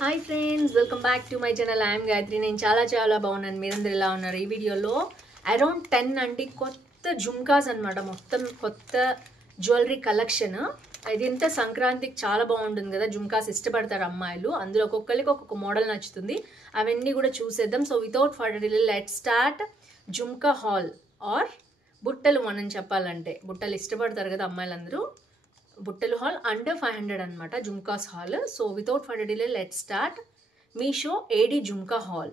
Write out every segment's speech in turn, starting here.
Hi friends, welcome back to my channel. I'm Gayatri. నేను చాలా బాగున్నాను. మీరందరూ ఎలా ఉన్నారు? ఈ వీడియోలో అరౌండ్ 10 అండి కొత్త జుమ్కాస్ అనమాట. మొత్తం కొత్త జ్యువెలరీ కలెక్షన్. ఇది ఇంత సంక్రాంతికి చాలా బాగుంటుంది కదా, జుమ్కాస్ ఇష్టపడతారు అమ్మాయిలు. అందులో ఒక్కొక్కరికి ఒక్కొక్క మోడల్ నచ్చుతుంది. అవన్నీ కూడా చూసేద్దాం. So without further delay let's start jhumka హాల్ ఆర్ బుట్టలు. మనం చెప్పాలంటే బుట్టలు ఇష్టపడతారు కదా అమ్మాయిలందరూ. బుట్టలు హాల్ అండర్ 500 అనమాట, jhumkas haul. So without further delay let's start Meesho ఏడి జుమ్కా హాల్.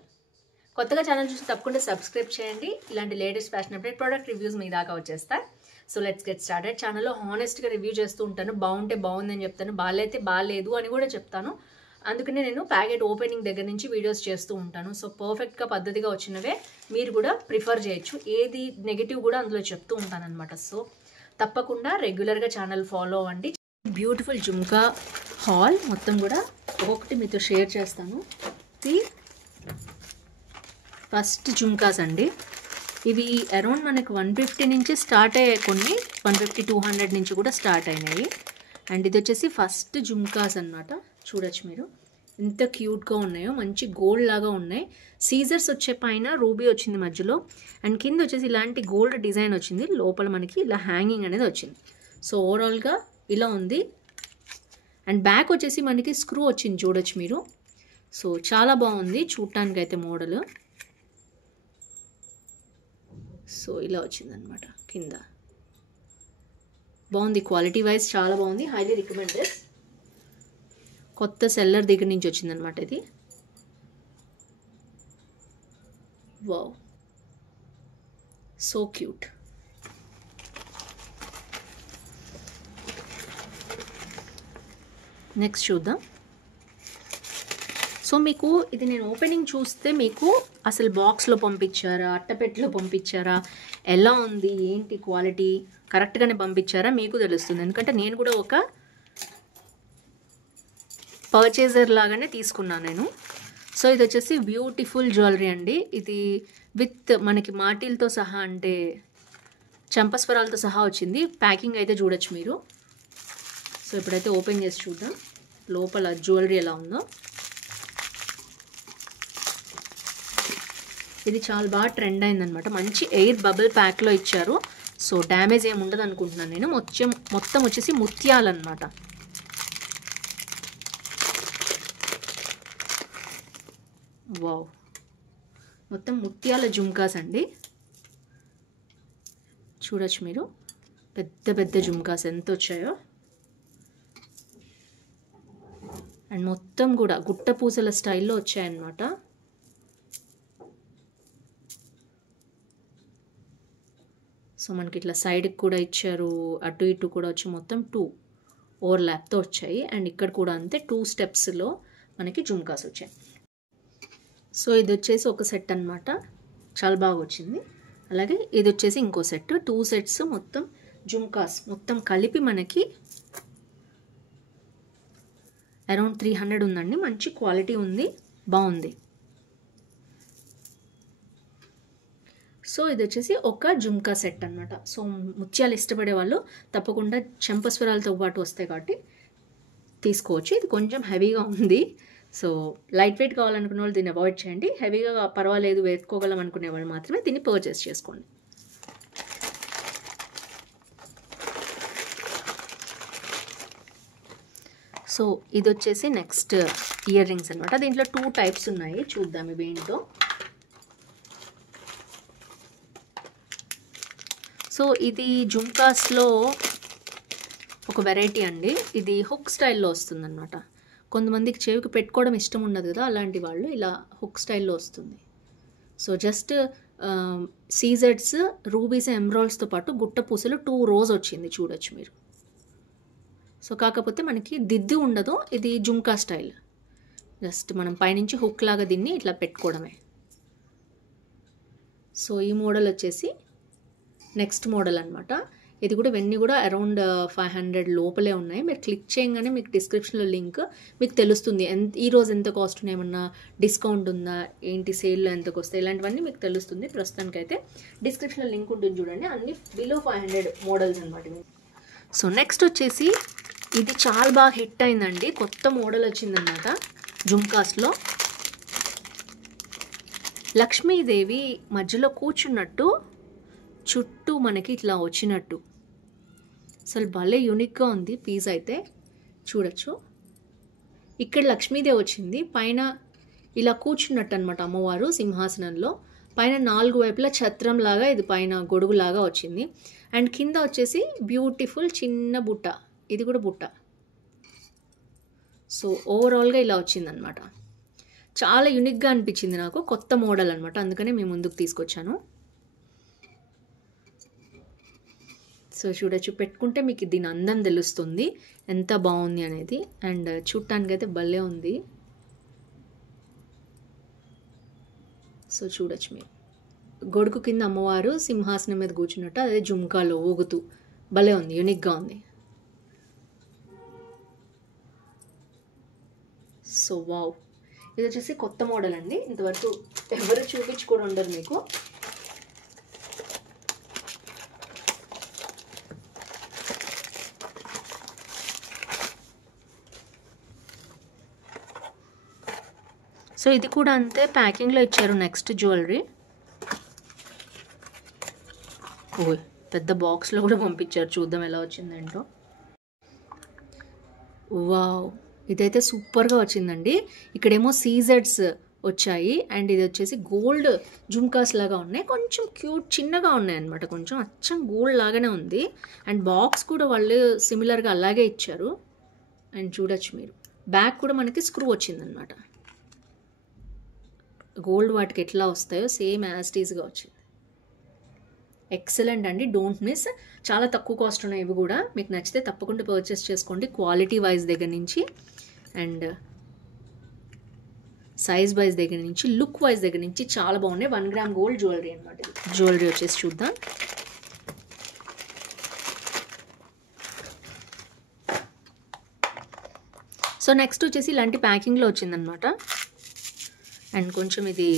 కొత్తగా ఛానల్ చూసి తప్పకుండా సబ్స్క్రైబ్ చేయండి. ఇలాంటి latest fashion update product reviews మీ దాకా వచ్చేస్తాయి. So let's get started. ఛానల్లో హానెస్ట్గా రివ్యూ చేస్తూ ఉంటాను. బాగుంటే బాగుందని చెప్తాను, బాగాలైతే బాగాలేదు అని కూడా చెప్తాను. అందుకనే నేను ప్యాకెట్ ఓపెనింగ్ దగ్గర నుంచి వీడియోస్ చేస్తూ ఉంటాను. సో పర్ఫెక్ట్గా పద్ధతిగా వచ్చినవే మీరు కూడా ప్రిఫర్ చేయొచ్చు. ఏది నెగిటివ్ కూడా అందులో చెప్తూ ఉంటాను అనమాట. సో తప్పకుండా రెగ్యులర్గా ఛానల్ ఫాలో అవ్వండి. బ్యూటిఫుల్ జుమ్కా హాల్ మొత్తం కూడా ఒక్కొక్కటి మీతో షేర్ చేస్తాను. ఇది ఫస్ట్ జుమ్కాస్ అండి. ఇవి అరౌండ్ మనకు 150 నుంచి స్టార్ట్ అయ్యాయి, కొన్ని 150-200 నుంచి కూడా స్టార్ట్ అయినాయి. అండ్ ఇది వచ్చేసి ఫస్ట్ జుమ్కాస్ అనమాట. చూడొచ్చు మీరు ఎంత క్యూట్గా ఉన్నాయో, మంచి గోల్డ్ లాగా ఉన్నాయి. సీజర్స్ వచ్చే పైన రూబీ వచ్చింది మధ్యలో, అండ్ కింద వచ్చేసి ఇలాంటి గోల్డ్ డిజైన్ వచ్చింది. లోపల మనకి ఇలా హ్యాంగింగ్ అనేది వచ్చింది. సో ఓవరాల్గా ఇలా ఉంది. అండ్ బ్యాక్ వచ్చేసి మనకి స్క్రూ వచ్చింది, చూడొచ్చు మీరు. సో చాలా బాగుంది చూడటానికి అయితే మోడల్. సో ఇలా వచ్చిందనమాట. కింద బాగుంది, క్వాలిటీ వైజ్ చాలా బాగుంది. Highly recommended. కొత్త సెల్లర్ దగ్గర నుంచి వచ్చిందనమాట ఇది. Wow, so cute. నెక్స్ట్ చూద్దాం. సో మీకు ఇది నేను ఓపెనింగ్ చూస్తే మీకు అసలు బాక్స్లో పంపించారా, అట్టపెట్టెలో పంపించారా, ఎలా ఉంది, ఏంటి క్వాలిటీ, కరెక్ట్గానే పంపించారా మీకు తెలుస్తుంది. ఎందుకంటే నేను కూడా ఒక పర్చేజర్ లాగానే తీసుకున్నాను నేను. సో ఇది వచ్చేసి బ్యూటిఫుల్ జ్యువెలరీ అండి. ఇది విత్ మనకి మాటిల్తో సహా, అంటే చంపస్వరాలతో సహా వచ్చింది. ప్యాకింగ్ అయితే చూడొచ్చు మీరు. సో ఇప్పుడైతే ఓపెన్ చేసి చూద్దాం లోపల జ్యువెలరీ ఎలా ఉందో. ఇది చాలా బాగా ట్రెండ్ అయిందనమాట. మంచి ఎయిర్ బబుల్ ప్యాక్లో ఇచ్చారు. సో డ్యామేజ్ ఏమి ఉండదు అనుకుంటున్నాను నేను. మొత్తం వచ్చేసి ముత్యాలన్నమాట. వావ్, మొత్తం ముత్యాల జుమ్కాస్ అండి. చూడొచ్చు మీరు, పెద్ద పెద్ద జుమ్కాస్ ఎంత వచ్చాయో. అండ్ మొత్తం కూడా గుట్ట పూసల స్టైల్లో వచ్చాయన్నమాట. సో మనకి ఇట్లా సైడ్కి కూడా ఇచ్చారు, అటు ఇటు కూడా వచ్చి మొత్తం 2 ఓవర్లాప్తో వచ్చాయి. అండ్ ఇక్కడ కూడా అంతే 2 స్టెప్స్లో మనకి జుమ్కాస్ వచ్చాయి. సో ఇది వచ్చేసి ఒక సెట్ అనమాట, చాలా బాగా వచ్చింది. అలాగే ఇది వచ్చేసి ఇంకో సెట్, 2 సెట్స్ మొత్తం జుమ్కాస్ మొత్తం కలిపి మనకి అరౌండ్ 300 ఉందండి. మంచి క్వాలిటీ ఉంది, బాగుంది. సో ఇది వచ్చేసి ఒక జుమ్కా సెట్ అనమాట. సో ముత్యాలు ఇష్టపడే వాళ్ళు తప్పకుండా చెంపస్వరాలతో పాటు వస్తాయి కాబట్టి తీసుకోవచ్చు. ఇది కొంచెం హెవీగా ఉంది. సో లైట్ వెయిట్ కావాలనుకునే వాళ్ళు దీన్ని అవాయిడ్ చేయండి. హెవీగా పర్వాలేదు, వేసుకోగలం అనుకునే వాళ్ళు మాత్రమే దీన్ని పర్చేస్ చేసుకోండి. సో ఇది వచ్చేసి నెక్స్ట్ ఇయర్ రింగ్స్ అనమాట. దీంట్లో 2 టైప్స్ ఉన్నాయి, చూద్దాం ఇవి ఏంటో. సో ఇది జుమ్కాస్లో ఒక వెరైటీ అండి. ఇది హుక్ స్టైల్లో వస్తుందన్నమాట. కొంతమందికి చెవికి పెట్టుకోవడం ఇష్టం ఉండదు కదా, అలాంటి వాళ్ళు ఇలా హుక్ స్టైల్లో వస్తుంది. సో జస్ట్ సీజెడ్స్, రూబీస్, ఎమరాల్డ్స్తో పాటు గుట్ట పూసలు 2 రోస్ వచ్చింది, చూడొచ్చు మీరు. సో కాకపోతే మనకి దిద్దు ఉండదు, ఇది జుమ్కా స్టైల్. జస్ట్ మనం పైనుంచి హుక్ లాగా దీన్ని ఇట్లా పెట్టుకోవడమే. సో ఈ మోడల్ వచ్చేసి నెక్స్ట్ మోడల్ అనమాట. ఇది కూడా ఇవన్నీ కూడా అరౌండ్ 500 లోపలే ఉన్నాయి. మీరు క్లిక్ చేయగానే మీకు డిస్క్రిప్షన్లో లింక్ మీకు తెలుస్తుంది. ఈరోజు ఎంత కాస్ట్ ఉన్నాయి, ఏమన్నా డిస్కౌంట్ ఉందా, ఏంటి సేల్లో ఎంతకు వస్తాయి, ఇలాంటివన్నీ మీకు తెలుస్తుంది. ప్రస్తుతానికి అయితే డిస్క్రిప్షన్లో లింక్ ఉంటుంది చూడండి. అన్ని బిలో 500 మోడల్స్ అనమాట. సో నెక్స్ట్ వచ్చేసి ఇది చాలా బాగా హిట్ అయిందండి, కొత్త మోడల్ వచ్చిందనమాట. జుమ్కాస్లో లక్ష్మీదేవి మధ్యలో కూర్చున్నట్టు చుట్టూ మనకి ఇట్లా వచ్చినట్టు అసలు భలే యూనిక్గా ఉంది పీస్ అయితే చూడొచ్చు. ఇక్కడ లక్ష్మీదేవి వచ్చింది, పైన ఇలా కూర్చున్నట్టు అనమాట అమ్మవారు సింహాసనంలో. పైన 4 వైపులా ఛత్రం లాగా ఇది పైన గొడుగులాగా వచ్చింది. అండ్ కింద వచ్చేసి బ్యూటిఫుల్ చిన్న బుట్ట, ఇది కూడా బుట్ట. సో ఓవరాల్గా ఇలా వచ్చిందనమాట. చాలా యూనిక్గా అనిపించింది నాకు, కొత్త మోడల్ అనమాట, అందుకనే మేము ముందుకు తీసుకొచ్చాను. సో చూడొచ్చు, పెట్టుకుంటే మీకు దీని అందం తెలుస్తుంది ఎంత బాగుంది అనేది. అండ్ చూడటానికైతే భలే ఉంది. సో చూడొచ్చు మీరు, గొడుగు కింద అమ్మవారు సింహాసనం మీద కూర్చున్నట్టు, అదే జుమ్కాలో ఊగుతూ భలే ఉంది, యూనిక్గా ఉంది. సో వావ్, ఇది వచ్చేసి కొత్త మోడల్ అండి, ఇంతవరకు ఎవరు చూపించి కూడా ఉండరు మీకు. సో ఇది కూడా అంతే, ప్యాకింగ్లో ఇచ్చారు. నెక్స్ట్ జ్యువెలరీ, ఓ పెద్ద బాక్స్లో కూడా పంపించారు, చూద్దాం ఎలా వచ్చిందేంటో. వావ్, ఇదైతే సూపర్గా వచ్చిందండి. ఇక్కడేమో సీజెడ్స్ వచ్చాయి అండ్ ఇది వచ్చేసి గోల్డ్ జుమ్కాస్ లాగా ఉన్నాయి, కొంచెం క్యూట్ చిన్నగా ఉన్నాయి అనమాట, కొంచెం అచ్చం గోల్డ్ లాగానే ఉంది. అండ్ బాక్స్ కూడా వాళ్ళు సిమిలర్గా అలాగే ఇచ్చారు. అండ్ చూడొచ్చు మీరు, బ్యాక్ కూడా మనకి స్క్రూ వచ్చిందనమాట. గోల్డ్ వాటికి ఎట్లా వస్తాయో సేమ్ యాస్టీస్గా వచ్చింది. ఎక్సలెంట్ అండి, డోంట్ మిస్. చాలా తక్కువ కాస్ట్ ఉన్నాయి ఇవి కూడా, మీకు నచ్చితే తప్పకుండా పర్చేస్ చేసుకోండి. క్వాలిటీ వైజ్ దగ్గర నుంచి అండ్ సైజ్ వైజ్ దగ్గర నుంచి లుక్ వైజ్ దగ్గర నుంచి చాలా బాగున్నాయి. 1 గ్రామ్ గోల్డ్ జ్యువెలరీ అనమాట. జ్యువెలరీ వచ్చేసి చూద్దాం. సో నెక్స్ట్ వచ్చేసి ఇలాంటి ప్యాకింగ్లో వచ్చిందనమాట. అండ్ కొంచెం ఇది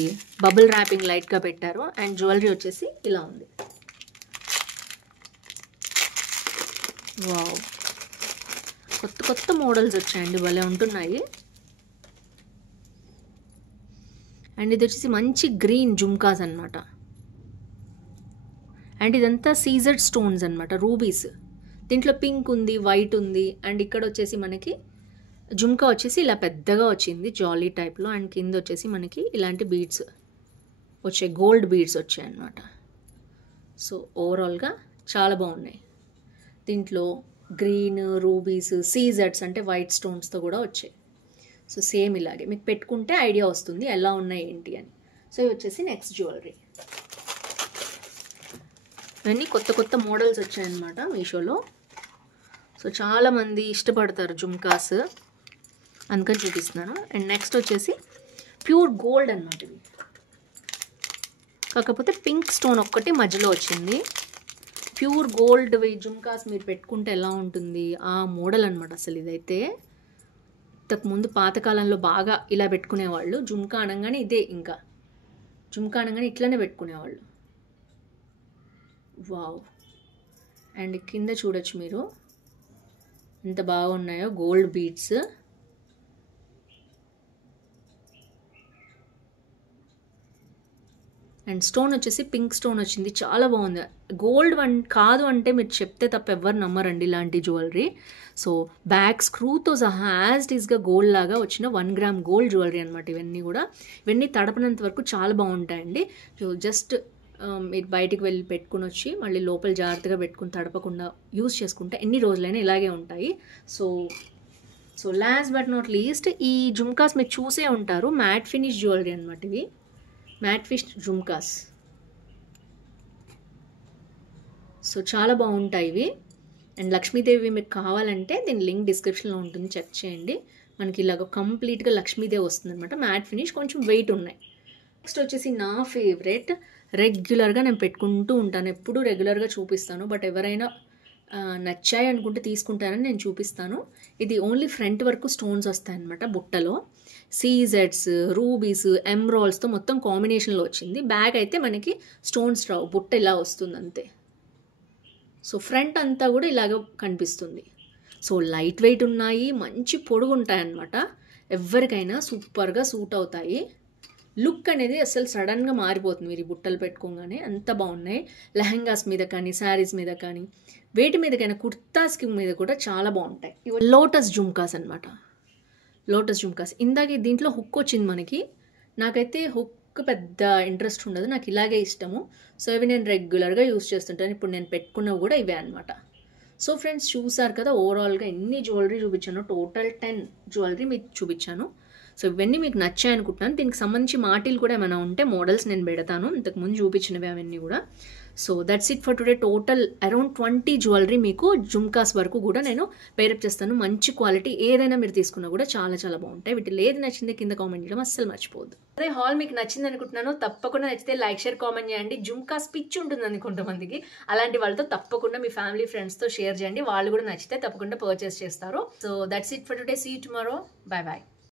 బబుల్ ర్యాపింగ్ లైట్గా పెట్టారు. అండ్ జ్యువెలరీ వచ్చేసి ఇలా ఉంది. వావ్, కొత్త కొత్త మోడల్స్ వచ్చాయండి, భలే ఉంటున్నాయి. అండ్ ఇది వచ్చేసి మంచి గ్రీన్ జుమ్కాస్ అనమాట. అండ్ ఇదంతా సీజర్డ్ స్టోన్స్ అనమాట, రూబీస్. దీంట్లో పింక్ ఉంది, వైట్ ఉంది. అండ్ ఇక్కడ వచ్చేసి మనకి జుమ్కా వచ్చేసి ఇలా పెద్దగా వచ్చింది జాలీ టైప్లో. అండ్ కింద వచ్చేసి మనకి ఇలాంటి బీడ్స్ వచ్చాయి, గోల్డ్ బీడ్స్ వచ్చాయి అన్నమాట. సో ఓవరాల్గా చాలా బాగున్నాయి. దీంట్లో గ్రీన్, రూబీస్, సీజెడ్స్ అంటే వైట్ స్టోన్స్తో కూడా వచ్చాయి. సో సేమ్ ఇలాగే మీకు పెట్టుకుంటే ఐడియా వస్తుంది ఎలా ఉన్నాయి ఏంటి అని. సో ఇవి వచ్చేసి నెక్స్ట్ జ్యువెలరీ. ఇవన్నీ కొత్త కొత్త మోడల్స్ వచ్చాయన్నమాట మీషోలో. సో చాలామంది ఇష్టపడతారు జుమ్కాస్, అందుకని చూపిస్తున్నాను. అండ్ నెక్స్ట్ వచ్చేసి ప్యూర్ గోల్డ్ అనమాట ఇవి, కాకపోతే పింక్ స్టోన్ ఒక్కటి మధ్యలో వచ్చింది. ప్యూర్ గోల్డ్ జుమ్కాస్ మీరు పెట్టుకుంటే ఎలా ఉంటుంది ఆ మోడల్ అనమాట. అసలు ఇదైతే ఇంతకుముందు పాతకాలంలో బాగా ఇలా పెట్టుకునేవాళ్ళు. జుమ్కా అనగానే ఇదే, ఇంకా జుమ్కా అనగానే ఇట్లనే పెట్టుకునేవాళ్ళు. వావ్, అండ్ కింద చూడొచ్చు మీరు ఎంత బాగున్నాయో గోల్డ్ బీడ్స్. అండ్ స్టోన్ వచ్చేసి పింక్ స్టోన్ వచ్చింది, చాలా బాగుంది. గోల్డ్ కాదు అంటే మీరు చెప్తే తప్ప ఎవరు నమ్మరండి ఇలాంటి జ్యువెలరీ. సో బ్యాక్ స్క్రూతో సహా యాజ్ ఈజ్గా గోల్డ్ లాగా వచ్చిన 1 గ్రామ్ గోల్డ్ జ్యువెలరీ అనమాట. ఇవన్నీ తడపనంత వరకు చాలా బాగుంటాయండి. సో జస్ట్ మీరు బయటికి వెళ్ళి పెట్టుకుని వచ్చి మళ్ళీ లోపల జాగ్రత్తగా పెట్టుకుని తడపకుండా యూజ్ చేసుకుంటే ఎన్ని రోజులైనా ఇలాగే ఉంటాయి. So last but not least, ఈ జుమ్కాస్ మీరు చూసే ఉంటారు, మ్యాట్ ఫినిష్ జ్యువెలరీ అనమాట. ఇవి మ్యాట్ ఫిష్ జుమ్కాస్. సో చాలా బాగుంటాయి ఇవి. అండ్ లక్ష్మీదేవి మీకు కావాలంటే దీని లింక్ డిస్క్రిప్షన్లో ఉంటుంది, చెక్ చేయండి. మనకి ఇలాగ కంప్లీట్గా లక్ష్మీదేవి వస్తుంది అనమాట. మ్యాట్ ఫినిష్, కొంచెం వెయిట్ ఉన్నాయి. నెక్స్ట్ వచ్చేసి నా ఫేవరెట్, రెగ్యులర్గా నేను పెట్టుకుంటూ ఉంటాను, ఎప్పుడు రెగ్యులర్గా చూపిస్తాను. బట్ ఎవరైనా నచ్చాయి అనుకుంటే తీసుకుంటారని నేను చూపిస్తాను. ఇది ఓన్లీ ఫ్రంట్ వరకు స్టోన్స్ వస్తాయి అనమాట బుట్టలో. సీజెడ్స్, రూబీస్, ఎమ్రాల్స్తో మొత్తం కాంబినేషన్లో వచ్చింది. బ్యాగ్ అయితే మనకి స్టోన్స్ రావు, బుట్ట ఇలా వస్తుంది అంతే. సో ఫ్రంట్ అంతా కూడా ఇలాగ కనిపిస్తుంది. సో లైట్ వెయిట్ ఉన్నాయి, మంచి పొడుగు ఉంటాయి అన్నమాట. ఎవరికైనా సూపర్గా సూట్ అవుతాయి. లుక్ అనేది అసలు సడన్గా మారిపోతుంది మీరు ఈ బుట్టలు పెట్టుకోగానే. అంత బాగున్నాయి. లెహంగాస్ మీద కానీ, శారీస్ మీద కానీ, వేటి మీదకైనా, కుర్తాస్కి మీద కూడా చాలా బాగుంటాయి. ఇవి లోటస్ జుమ్కాస్ అనమాట. లోటస్ జుమ్కాస్. ఇందాక దీంట్లో హుక్ వచ్చింది మనకి. నాకైతే హుక్ పెద్ద ఇంట్రెస్ట్ ఉండదు, నాకు ఇలాగే ఇష్టము. సో ఇవి నేను రెగ్యులర్గా యూస్ చేస్తుంటాను. ఇప్పుడు నేను పెట్టుకున్నవి కూడా ఇవే అనమాట. సో ఫ్రెండ్స్, చూసారు కదా ఓవరాల్గా ఎన్ని జ్యువెలరీ చూపించాను. టోటల్ 10 జ్యువెలరీ మీకు చూపించాను. సో ఇవన్నీ మీకు నచ్చాయి అనుకుంటున్నాను. దీనికి సంబంధించి మాటిల్ కూడా ఏమైనా ఉంటే మోడల్స్ నేను పెడతాను, ఇంతకుముందు చూపించినవి అవన్నీ కూడా. So that's it for today. Total around 20 jewellery మీకు జుమ్కాస్ వరకు కూడా నేను పేరప్ చేస్తాను. మంచి క్వాలిటీ ఏదైనా మీరు తీసుకున్నా కూడా చాలా చాలా బాగుంటాయి. వీటిలో ఏది నచ్చింది కింద కామెంట్ చేయడం అస్సలు మర్చిపోవద్దు. అదే హాల్ మీకు నచ్చింది అనుకుంటున్నాను. తప్పకుండా నచ్చితే లైక్, షేర్, కామెంట్ చేయండి. జుమ్కాస్ పిచ్చి ఉంటుంది కొంతమందికి. అలాంటి వాళ్ళతో తప్పకుండా మీ ఫ్యామిలీ ఫ్రెండ్స్తో షేర్ చేయండి. వాళ్ళు కూడా నచ్చితే తప్పకుండా పర్చేస్ చేస్తారు. So that's it for today. See you tomorrow. Bye bye.